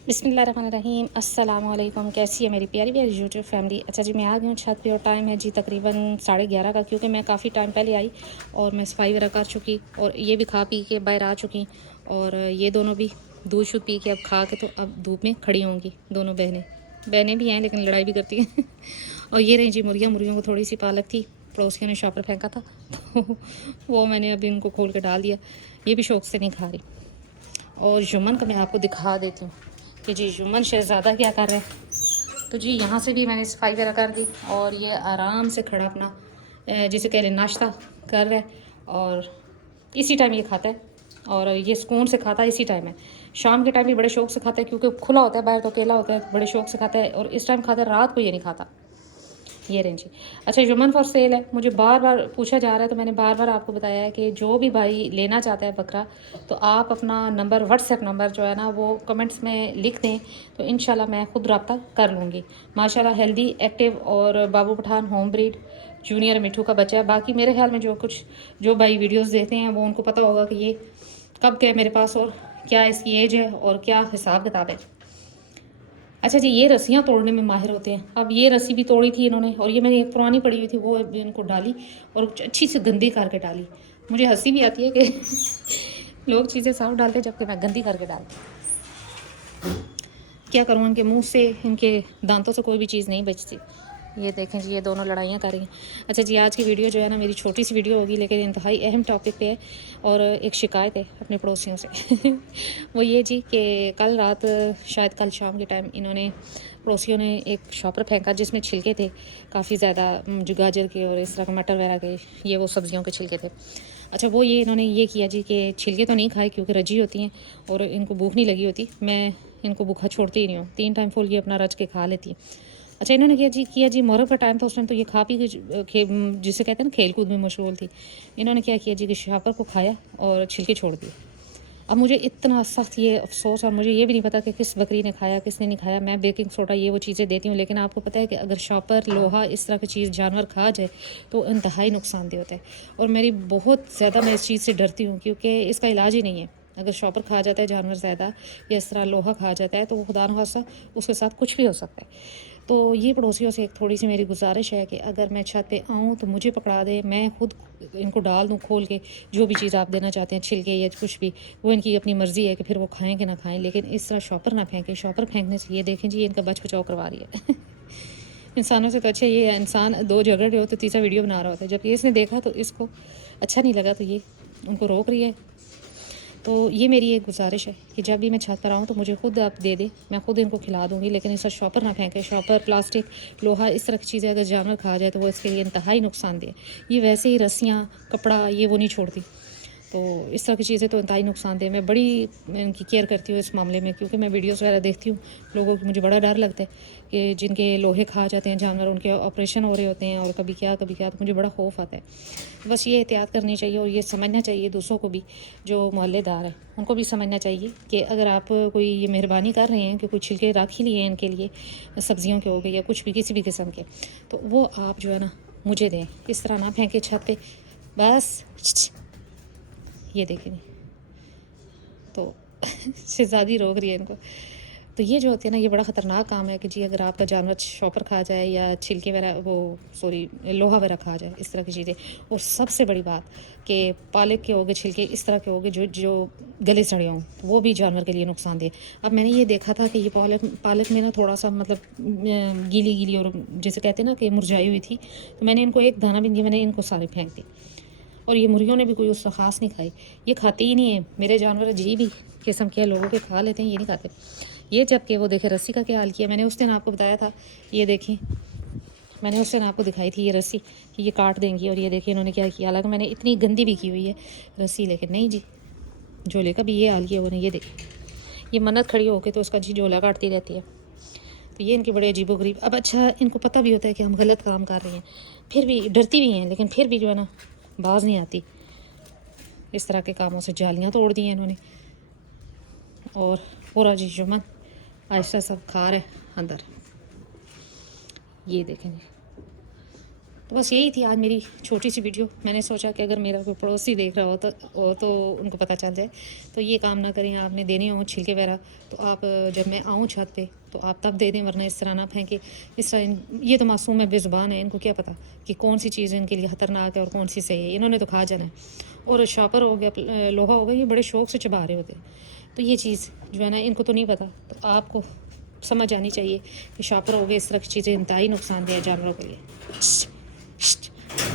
बिस्मिल्लाहिर्रहमानिर्रहीम। अस्सलाम वालेकुम। कैसी है मेरी प्यारी प्यारी यूट्यूब फैमिली। अच्छा जी, मैं आ गई हूँ छत पे और टाइम है जी तकरीबन 11:30 का, क्योंकि मैं काफ़ी टाइम पहले आई और मैं सफाई वगैरह कर चुकी और ये भी खा पी के बाहर आ चुकी। और ये दोनों भी दूध शूध पी के अब खा के तो अब धूप में खड़ी होंगी। दोनों बहनें बहनें भी हैं लेकिन लड़ाई भी करती हैं और ये रही जी मुर्गियाँ। मुर्गियों को थोड़ी सी पालक थी, पड़ोसियों ने शॉपर फेंका था तो वो मैंने अभी उनको खोल के डाल दिया। ये भी शौक़ से नहीं खा रही। और जुम्मन का मैं आपको दिखा देती हूँ कि जी जुम्मन शहज़ादा क्या कर रहे हैं। तो जी यहाँ से भी मैंने सफाई वगैरह कर दी और ये आराम से खड़ा अपना जिसे कह रहे नाश्ता कर रहा है। और इसी टाइम ये खाता है और ये सुकून से खाता है इसी टाइम है। शाम के टाइम भी बड़े शौक़ से खाता है क्योंकि खुला होता है, बाहर तो अकेला होता है, बड़े शौक़ से खाता है और इस टाइम खाता है। रात को ये नहीं खाता। ये रेंज। अच्छा, जुम्मन फॉर सेल है। मुझे बार बार पूछा जा रहा है तो मैंने बार बार आपको बताया है कि जो भी भाई लेना चाहता है बकरा तो आप अपना नंबर, व्हाट्सएप नंबर जो है ना वो कमेंट्स में लिख दें तो इंशाल्लाह मैं ख़ुद रब्ता कर लूँगी। माशाल्लाह हेल्दी एक्टिव और बाबू पठान होम ब्रीड जूनियर मिठू का बच्चा है। बाकी मेरे ख्याल में जो भाई वीडियोस देखते हैं वो उनको पता होगा कि ये कब के मेरे पास और क्या इसकी एज है और क्या हिसाब किताब है। अच्छा जी, ये रस्सियाँ तोड़ने में माहिर होते हैं। अब ये रस्सी भी तोड़ी थी इन्होंने और ये मैंने एक पुरानी पड़ी हुई थी वो भी इनको डाली और अच्छी से गंदी करके डाली। मुझे हंसी भी आती है कि लोग चीज़ें साफ डालते जबकि मैं गंदी करके डालती। क्या करूँ, इनके मुंह से, इनके दांतों से कोई भी चीज़ नहीं बचती। ये देखें जी, ये दोनों लड़ाइयाँ कर रही हैं। अच्छा जी, आज की वीडियो जो है ना मेरी छोटी सी वीडियो होगी लेकिन इंतहाई अहम टॉपिक पे है और एक शिकायत है अपने पड़ोसियों से वो ये जी कि कल रात, शायद कल शाम के टाइम, इन्होंने पड़ोसियों ने एक शॉपर फेंका जिसमें छिलके थे काफ़ी ज़्यादा, जो गाजर के और इस तरह के मटर वगैरह के, ये वो सब्जियों के छिलके थे। अच्छा, वो ये इन्होंने ये किया जी कि छिलके तो नहीं खाए क्योंकि रजी होती हैं और इनको भूख नहीं लगी होती। मैं इनको भूखा छोड़ती ही नहीं हूँ, 3 टाइम फुल ये अपना रच के खा लेती है। अच्छा, इन्होंने किया जी मुहर्रम का टाइम था, उस टाइम तो ये खा पी के जिसे कहते हैं ना खेल कूद में मशगूल थी। इन्होंने क्या किया जी कि शॉपर को खाया और छिलके छोड़ दिए। अब मुझे इतना सख्त ये अफसोस, और मुझे ये भी नहीं पता कि किस बकरी ने खाया किसने नहीं खाया। मैं बेकिंग सोडा ये वो चीज़ें देती हूँ लेकिन आपको पता है कि अगर शॉपर, लोहा, इस तरह की चीज़ जानवर खा जाए तो इंतहाई नुकसानदेह होता है। और मेरी बहुत ज़्यादा, मैं इस चीज़ से डरती हूँ क्योंकि इसका इलाज ही नहीं है। अगर शॉपर खा जाता है जानवर ज़्यादा या इस तरह लोहा खा जाता है तो वो खुदा न खास्ता उसके साथ कुछ भी हो सकता है। तो ये पड़ोसियों से एक थोड़ी सी मेरी गुजारिश है कि अगर मैं छत पे आऊँ तो मुझे पकड़ा दे, मैं खुद इनको डाल दूँ खोल के। जो भी चीज़ आप देना चाहते हैं, छिलके या कुछ भी, वो इनकी अपनी मर्ज़ी है कि फिर वो खाएं कि ना खाएं, लेकिन इस तरह शॉपर ना फेंकें। शॉपर फेंकने से ये देखें जी, ये इनका बच बचाव करवा रही है इंसानों से तो अच्छा ये इंसान दो झगड़ रहे हो तो तीसरा वीडियो बना रहा होता है। जब ये इसने देखा तो इसको अच्छा नहीं लगा तो ये उनको रोक रही है। तो ये मेरी एक गुजारिश है कि जब भी मैं छत पर आऊँ तो मुझे खुद आप दे दें, मैं खुद इनको खिला दूँगी, लेकिन इस शॉपर ना फेंकें। शॉपर, प्लास्टिक, लोहा, इस तरह की चीज़ें अगर जानवर खा जाए तो वो इसके लिए इंतहाई नुकसानदेह है। ये वैसे ही रस्सियाँ, कपड़ा, ये वो नहीं छोड़ती। तो इस तरह की चीज़ें तो इंतहाई नुकसानदेह। मैं बड़ी इनकी केयर करती हूँ इस मामले में क्योंकि मैं वीडियोस वगैरह देखती हूँ लोगों की। मुझे बड़ा डर लगता है कि जिनके लोहे खा जाते हैं जानवर, उनके ऑपरेशन हो रहे होते हैं और कभी क्या तो मुझे बड़ा खौफ आता है। बस ये एहतियात करनी चाहिए और ये समझना चाहिए दूसरों को भी, जो मोहल्लेदार हैं उनको भी समझना चाहिए कि अगर आप कोई ये मेहरबानी कर रहे हैं कि कुछ छिलके रख ही लिए हैं इनके लिए, सब्जियों के हो गए या कुछ भी किसी भी किस्म के, तो वो आप जो है ना मुझे दें। इस तरह ना फेंके छत पे बस। ये देखें तो शहज़ादी रोक रही है इनको। तो ये जो होती है ना, ये बड़ा ख़तरनाक काम है कि जी अगर आपका जानवर शॉपर खा जाए या छिलके वगैरह, वो सॉरी लोहा वगैरह खा जाए, इस तरह की चीज़ें। और सबसे बड़ी बात कि पालक के हो गए छिलके, इस तरह के हो गए जो गले सड़े हों, तो वो भी जानवर के लिए नुकसानदेह। अब मैंने ये देखा था कि ये पालक में ना थोड़ा सा मतलब गीली गीली और जैसे कहते हैं ना कि मुरझाई हुई थी, तो मैंने इनको एक दाना भी नहीं दिया, मैंने इनको सारे फेंक दी। और ये मुर्गियों ने भी कोई उससे ख़ास नहीं खाई। ये खाते ही नहीं है। मेरे जानवर अजीब ही किस्म के लोगों के खा लेते हैं, ये नहीं खाते। ये जबकि वो देखे रस्सी का क्या हाल किया। मैंने उस दिन आपको बताया था, ये देखें, मैंने उस दिन आपको दिखाई थी ये रस्सी कि ये काट देंगी और ये देखिए इन्होंने क्या किया। हालांकि मैंने इतनी गंदी भी की हुई है रस्सी, लेकिन नहीं जी, झोले का भी ये हाल किया उन्हें। ये देखें, ये मन्नत खड़ी होकर तो उसका जी झोला काटती रहती है। तो ये इनके बड़े अजीबोगरीब। अब अच्छा, इनको पता भी होता है कि हम गलत काम कर रहे हैं, फिर भी डरती भी हैं, लेकिन फिर भी जो है ना बाज नहीं आती। इस तरह के कामों से जालियाँ तोड़ दी हैं इन्होंने। और पूरा जी जुम्मन आहिस्ता सब खा रहे अंदर। ये देखें जी, तो बस यही थी आज मेरी छोटी सी वीडियो। मैंने सोचा कि अगर मेरा कोई पड़ोसी देख रहा हो तो उनको पता चल जाए। तो ये काम ना करें, आपने देने हों छिलके वगैरह तो आप जब मैं आऊँ छत पे तो आप तब दे दें, वरना इस तरह ना फेंकें। इस तरह ये तो मासूम है, बेज़ुबान है, इनको क्या पता कि कौन सी चीज़ इनके लिए ख़तरनाक है और कौन सी सही है। इन्होंने तो खा जाना है। और शॉपर हो गया, लोहा हो गया, ये बड़े शौक़ से चबा रहे होते हैं। तो ये चीज़ जो है ना, इनको तो नहीं पता। तो आपको समझ आनी चाहिए कि शॉपर हो गए, इस तरह की चीज़ें इंतहाई नुकसानदेह है जानवरों के लिए।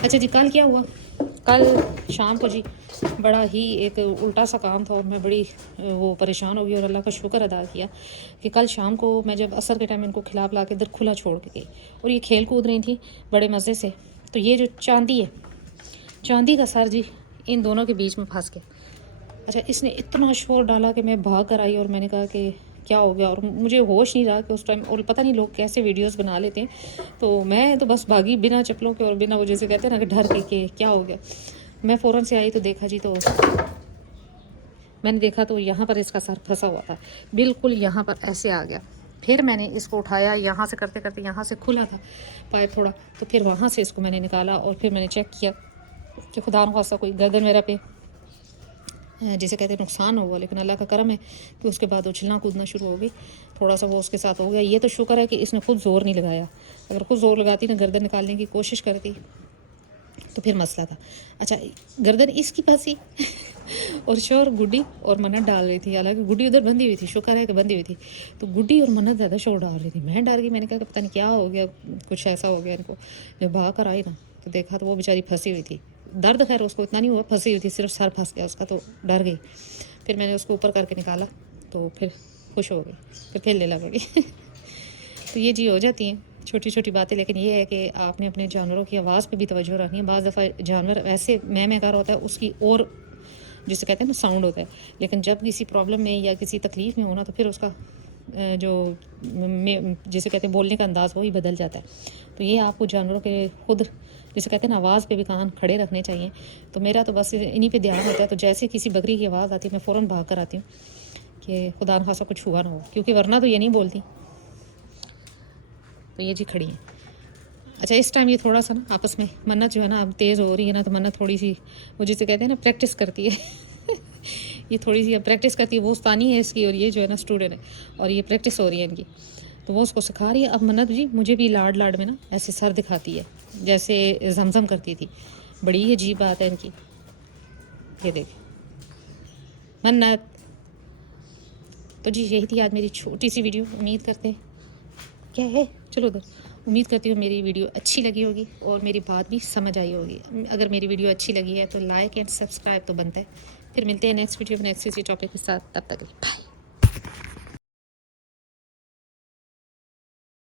अच्छा जी, कल क्या हुआ? कल शाम को जी बड़ा ही एक उल्टा सा काम था और मैं बड़ी वो परेशान हो गई और अल्लाह का शुक्र अदा किया कि कल शाम को मैं जब असर के टाइम इनको खिला पिला के इधर खुला छोड़ के गई और ये खेल कूद रही थी बड़े मज़े से। तो ये जो चांदी है, चांदी का सर जी इन दोनों के बीच में फंस गया। अच्छा, इसने इतना शोर डाला कि मैं भाग कर आई और मैंने कहा कि क्या हो गया, और मुझे होश नहीं रहा कि उस टाइम, और पता नहीं लोग कैसे वीडियोस बना लेते हैं। तो मैं तो बस भागी बिना चप्पलों के और बिना वो जैसे कहते हैं ना कि डर के कि क्या हो गया। मैं फ़ौरन से आई तो देखा जी, तो मैंने देखा तो यहाँ पर इसका सर फंसा हुआ था, बिल्कुल यहाँ पर ऐसे आ गया। फिर मैंने इसको उठाया, यहाँ से करते करते यहाँ से खुला था पाइप थोड़ा, तो फिर वहाँ से इसको मैंने निकाला और फिर मैंने चेक किया कि खुदा न खासा कोई गर्दन मेरा पे जिसे कहते हैं नुकसान हुआ। लेकिन अल्लाह का करम है कि उसके बाद उछलना कूदना शुरू हो गई, थोड़ा सा वो उसके साथ हो गया। ये तो शुक्र है कि इसने खुद ज़ोर नहीं लगाया, अगर खुद ज़ोर लगाती ना गर्दन निकालने की कोशिश करती तो फिर मसला था। अच्छा, गर्दन इसकी फंसी और शोर गुड्डी और मन्नत डाल रही थी। हालांकि गुड्डी उधर बंधी हुई थी, शुक्र है कि बंधी हुई थी। तो गुड्डी और मन्नत ज़्यादा शोर डाल रही थी। मैं डर गई, मैंने कहा कि पता नहीं क्या हो गया, कुछ ऐसा हो गया इनको। जब भाग कर आई ना तो देखा तो वो बेचारी फंसी हुई थी। दर्द खैर उसको इतना नहीं हुआ, फंसी हुई थी, सिर्फ सर फंस गया उसका, तो डर गई। फिर मैंने उसको ऊपर करके निकाला तो फिर खुश हो गई, फिर खेलने लग गई। तो ये जी हो जाती हैं छोटी छोटी बातें। लेकिन ये है कि आपने अपने जानवरों की आवाज़ पे भी तवज्जो रखनी है। बाज़ दफ़ा जानवर ऐसे मैं कर होता है, उसकी और जिसे कहते हैं ना साउंड होता है, लेकिन जब किसी प्रॉब्लम में या किसी तकलीफ़ में होना तो फिर उसका जो जिसे कहते हैं बोलने का अंदाज़ वो ही बदल जाता है। तो ये आपको जानवरों के खुद जिसे कहते हैं ना आवाज़ पे भी कान खड़े रखने चाहिए। तो मेरा तो बस इन्हीं पे ध्यान होता है। तो जैसे किसी बकरी की आवाज़ आती है मैं फ़ौरन भाग कर आती हूँ कि खुदा न खासा कुछ हुआ ना हो, क्योंकि वरना तो ये नहीं बोलती। तो ये जी खड़ी हैं। अच्छा, इस टाइम ये थोड़ा सा ना आपस में मन्नत जो है ना अब तेज़ हो रही है ना, तो मन्नत थोड़ी सी वो जिसे कहते हैं ना प्रैक्टिस करती है। ये थोड़ी सी अब प्रैक्टिस करती है, वो उस्तानी है इसकी और ये जो है ना स्टूडेंट है और ये प्रैक्टिस हो रही है इनकी। तो वो उसको सिखा रही है। अब मन्नत जी मुझे भी लाड लाड में ना ऐसे सर दिखाती है जैसे जमजम करती थी। बड़ी ही अजीब बात है इनकी। ये देख मन्नत। तो जी यही थी आज मेरी छोटी सी वीडियो। उम्मीद करते हैं क्या है, चलो उधर। उम्मीद करती हूँ मेरी वीडियो अच्छी लगी होगी और मेरी बात भी समझ आई होगी। अगर मेरी वीडियो अच्छी लगी है तो लाइक एंड सब्सक्राइब तो बनता है। फिर मिलते हैं नेक्स्ट वीडियो में नेक्स्ट किसी टॉपिक के साथ। तब तक बाय।